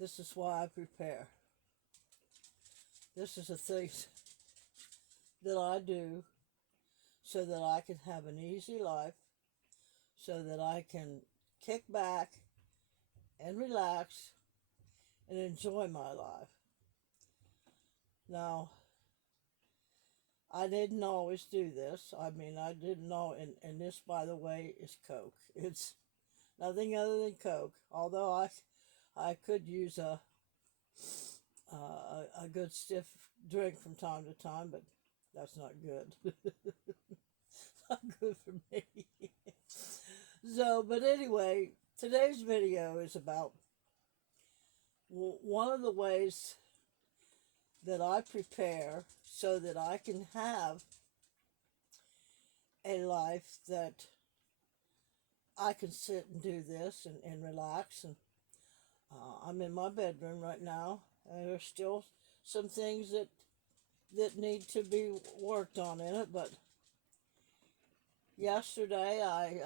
This is why I prepare. This is the things that I do so that I can have an easy life, so that I can kick back and relax and enjoy my life. Now, I didn't always do this. I mean, I didn't know, and this, by the way, is Coke. It's nothing other than Coke. Although I could use a good stiff drink from time to time, but that's not good. Not good for me. So, but anyway, today's video is about one of the ways that I prepare so that I can have a life that I can sit and do this and relax. And I'm in my bedroom right now. And there's still some things that need to be worked on in it, but yesterday I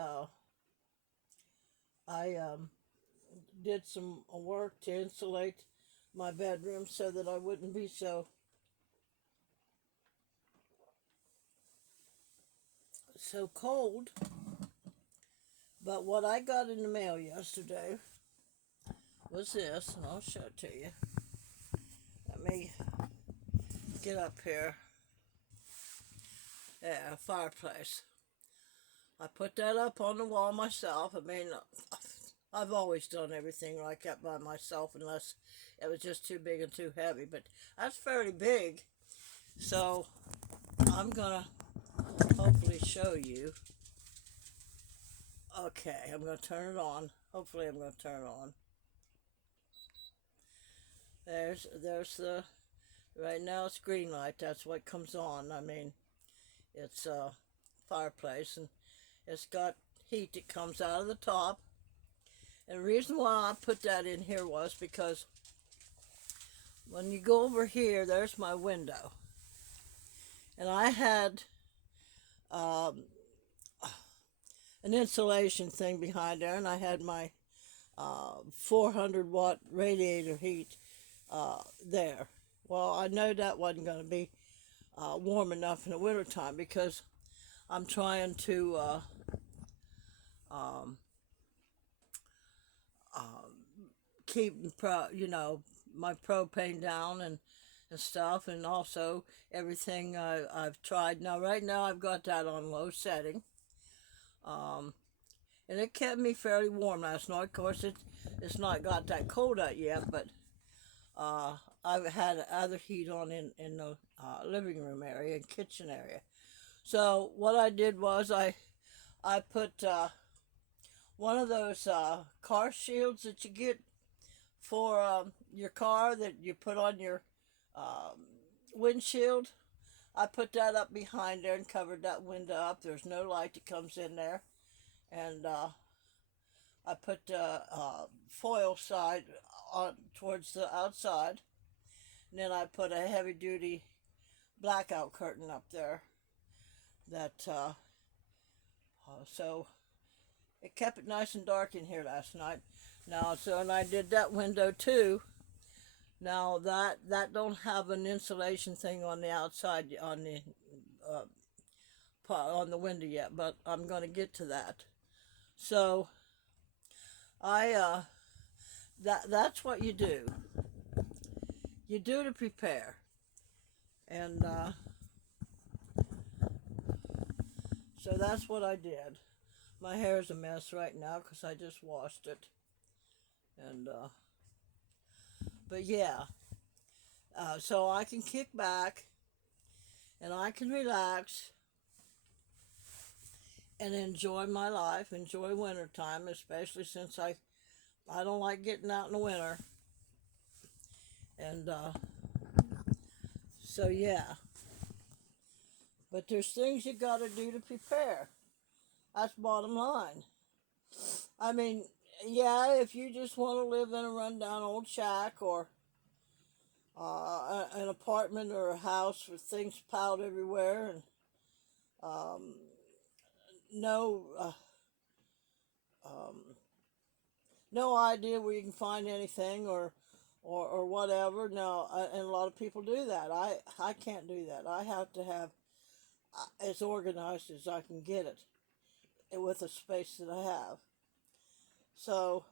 did some work to insulate my bedroom so that I wouldn't be so cold. But what I got in the mail yesterday was this, and I'll show it to you. Let me get up here. Yeah, fireplace. I put that up on the wall myself. I mean, I've always done everything like that by myself unless it was just too big and too heavy. But that's fairly big. So I'm going to hopefully show you. Okay, I'm going to turn it on. Hopefully I'm going to turn it on. There's the, right now it's green light. That's what comes on. I mean, it's a fireplace and it's got heat that comes out of the top. And the reason why I put that in here was because when you go over here, there's my window. And I had an insulation thing behind there, and I had my 400 watt radiator heat there. Well, I know that wasn't going to be warm enough in the wintertime because I'm trying to keep my propane down and stuff, and also everything I've tried. Now right now I've got that on low setting, and it kept me fairly warm last night. Of course it's not got that cold out yet, but I've had other heat on in the living room area and kitchen area. So what I did was I put one of those car shields that you get for your car that you put on your windshield. I put that up behind there and covered that window up. There's no light that comes in there. And I put the foil side on towards the outside. And then I put a heavy duty blackout curtain up there. That so it kept it nice and dark in here last night. Now, so, and I did that window too. Now that don't have an insulation thing on the outside on the window yet, but I'm going to get to that. So I that's what you do. You do to prepare, and so that's what I did. My hair's a mess right now because I just washed it, and but yeah, so I can kick back and I can relax and enjoy my life, enjoy wintertime, especially since I don't like getting out in the winter. And so yeah, but there's things you got to do to prepare. That's bottom line. I mean, yeah, if you just want to live in a rundown old shack or an apartment or a house with things piled everywhere and no no idea where you can find anything, or or whatever. No, and a lot of people do that. I can't do that. I have to have as organized as I can get it with the space that I have. So,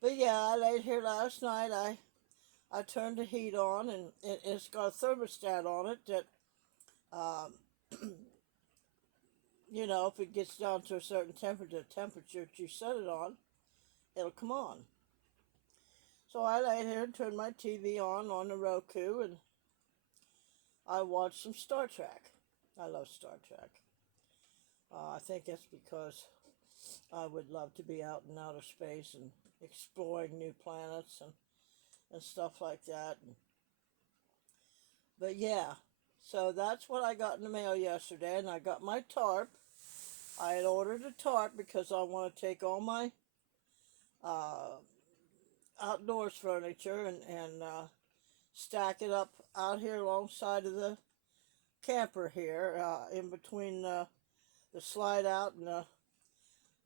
but yeah, I laid here last night. I turned the heat on, and it's got a thermostat on it that, um, if it gets down to a certain temperature that you set it on, it'll come on. So I laid here and turned my TV on the Roku, and I watched some Star Trek. I love Star Trek. I think that's because I would love to be out in outer space and exploring new planets and stuff like that. But yeah, so that's what I got in the mail yesterday, and I got my tarp. I had ordered a tarp because I want to take all my uh, outdoors furniture and stack it up out here alongside of the camper here, in between the slide out and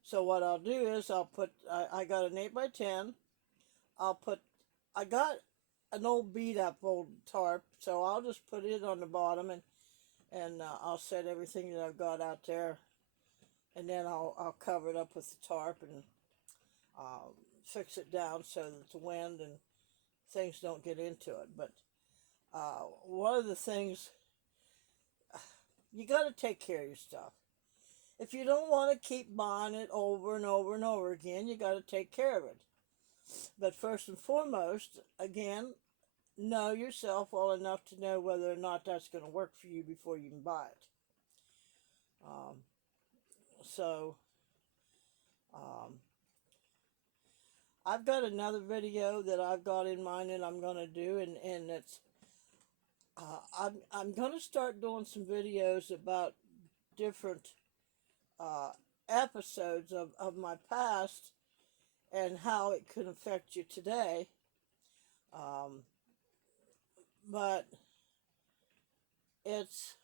so what I'll do is I got an 8x10. I'll put I got an old beat up old tarp, so I'll just put it on the bottom, and I'll set everything that I've got out there, and then I'll cover it up with the tarp and fix it down so that the wind and things don't get into it. But one of the things, you got to take care of your stuff. If you don't want to keep buying it over and over and over again, you got to take care of it. But first and foremost, again, know yourself well enough to know whether or not that's going to work for you before you can buy it. Um, so, um, I've got another video that I've got in mind that I'm going to do, and it's I'm going to start doing some videos about different uh, episodes of my past and how it could affect you today. Um, but it's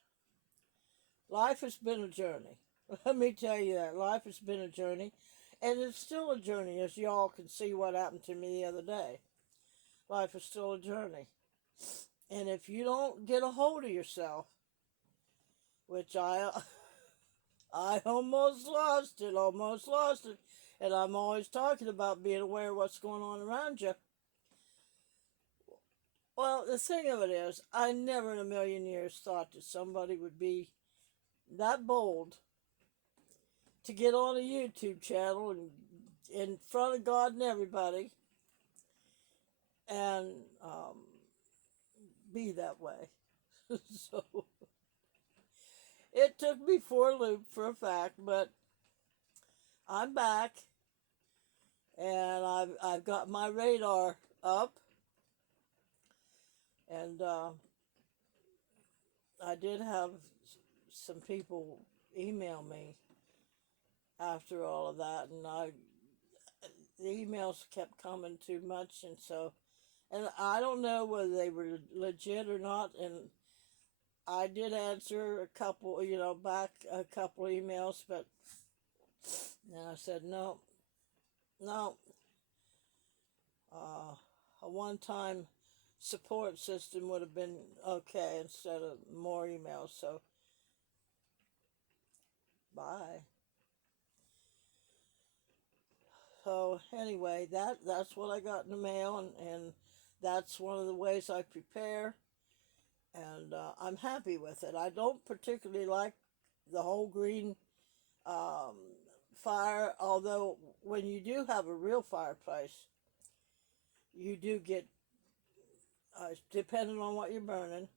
life has been a journey. Let me tell you that life has been a journey, and it's still a journey, as y'all can see what happened to me the other day. Life is still a journey, and if you don't get a hold of yourself, which I almost lost it, and I'm always talking about being aware of what's going on around you. Well, the thing of it is, I never in a million years thought that somebody would be that bold to get on a YouTube channel and in front of God and everybody and be that way. So it took me for a loop for a fact, but I'm back, and I've got my radar up, and I did have some people email me after all of that, and the emails kept coming too much, and I don't know whether they were legit or not, and I did answer a couple, back a couple emails, but then I said no, no. A one-time support system would have been okay instead of more emails. So bye. So anyway, that's what I got in the mail, and that's one of the ways I prepare, and I'm happy with it. I don't particularly like the whole green um, fire, although when you do have a real fireplace, you do get, depending on what you're burning,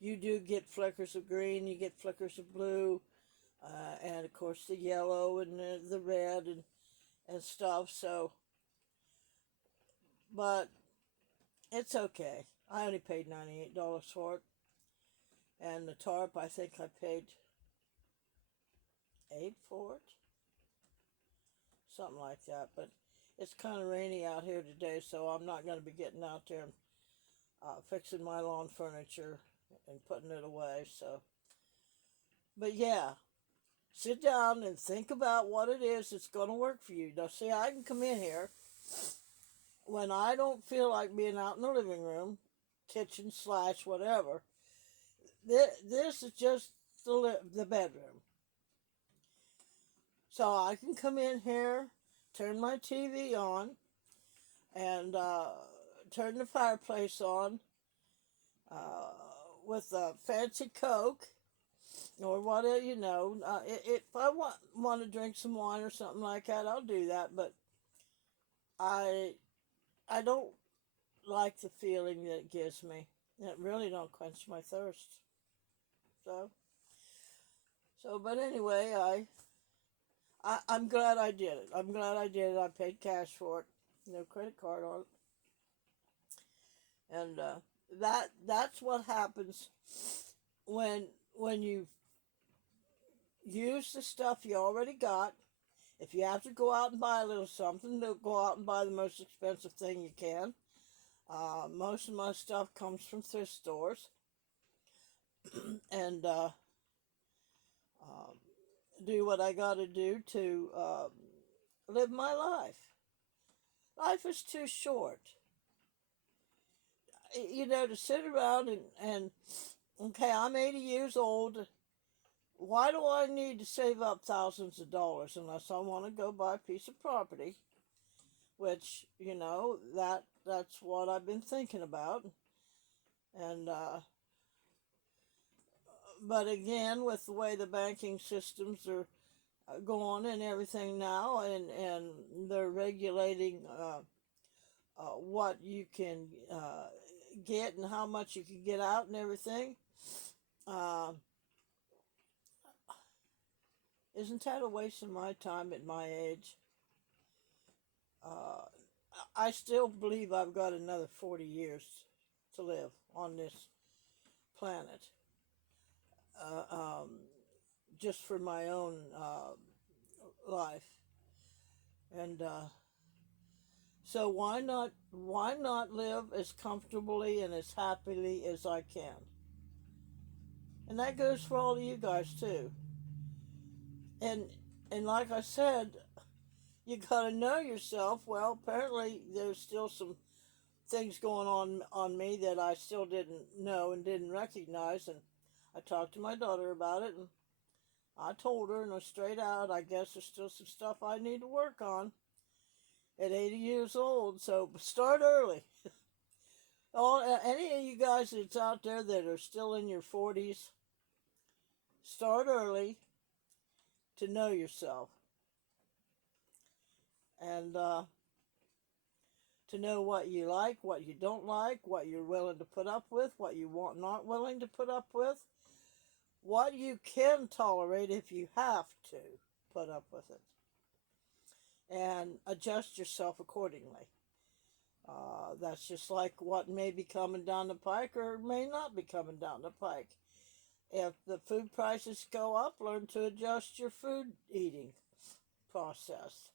you do get flickers of green, you get flickers of blue, and of course the yellow and the red and stuff. So, but it's okay. I only paid $98 for it, and the tarp I think I paid $8 for it, something like that. But it's kind of rainy out here today, so I'm not going to be getting out there and fixing my lawn furniture and putting it away. So, but yeah, sit down and think about what it is that's going to work for you. Now, see, I can come in here when I don't feel like being out in the living room, kitchen slash whatever, this is just the bedroom. So I can come in here, turn my TV on, and turn the fireplace on uh, with a fancy Coke or whatever, if I want to drink some wine or something like that, I'll do that. But I I don't like the feeling that it gives me. It really don't quench my thirst. So but anyway, I'm glad I did it. I'm glad I did it. I paid cash for it, no credit card on it, and that's what happens when you use the stuff you already got. If you have to go out and buy a little something, go out and buy the most expensive thing you can. Most of my stuff comes from thrift stores, and um, do what I got to do to live my life. Life is too short, to sit around and okay, I'm 80 years old. Why do I need to save up thousands of dollars unless I want to go buy a piece of property? Which that's what I've been thinking about, and but again, with the way the banking systems are going and everything now, and they're regulating what you can get and how much you can get out and everything. Uh, isn't that a waste of my time at my age? Uh, I still believe I've got another 40 years to live on this planet, uh, um, just for my own life, and so why not live as comfortably and as happily as I can? And that goes for all of you guys too. And like I said, you got to know yourself. Well, apparently there's still some things going on me that I still didn't know and didn't recognize, and I talked to my daughter about it, and I told her, and straight out, I guess there's still some stuff I need to work on at 80 years old. So start early. Any of you guys that's out there that are still in your 40s, start early to know yourself, and to know what you like, what you don't like, what you're willing to put up with, what you want not willing to put up with, what you can tolerate if you have to put up with it, and adjust yourself accordingly. That's just like what may be coming down the pike or may not be coming down the pike. If the food prices go up, learn to adjust your food eating process.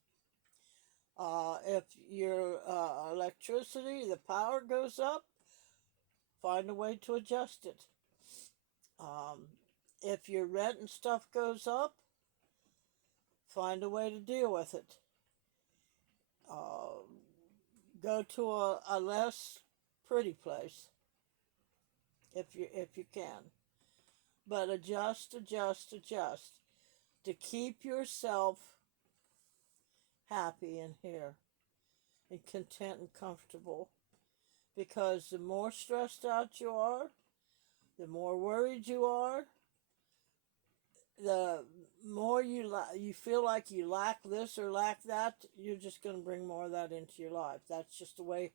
If your electricity, the power goes up, find a way to adjust it. Um, if your rent and stuff goes up, find a way to deal with it. Uh, Go to a less pretty place if you can, but adjust to keep yourself happy in here and content and comfortable. Because the more stressed out you are, the more worried you are, the more you feel like you lack this or lack that, you're just going to bring more of that into your life. That's just the way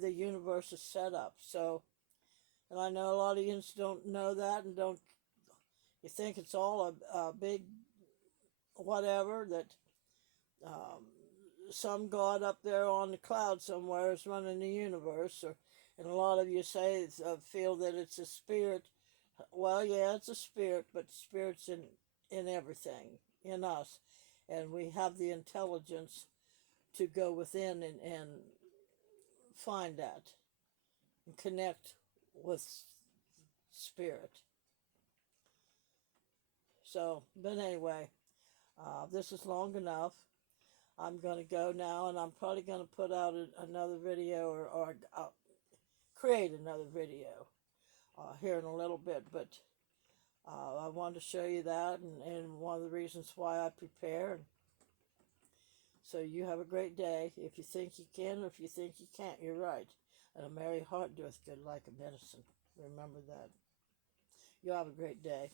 the universe is set up. So, and I know a lot of you don't know that, and don't, you think it's all a big whatever, that um, some god up there on the cloud somewhere is running the universe, and a lot of you feel that it's a spirit. Well, yeah, it's a spirit, but spirit's in everything, in us, and we have the intelligence to go within and find that and connect with spirit. So, but anyway, this is long enough. I'm going to go now, and I'm probably going to put out another video, or create another video here in a little bit. But I wanted to show you that, and one of the reasons why I prepare. And so you have a great day. If you think you can, or if you think you can't, you're right. And a merry heart doeth good like a medicine. Remember that. You have a great day.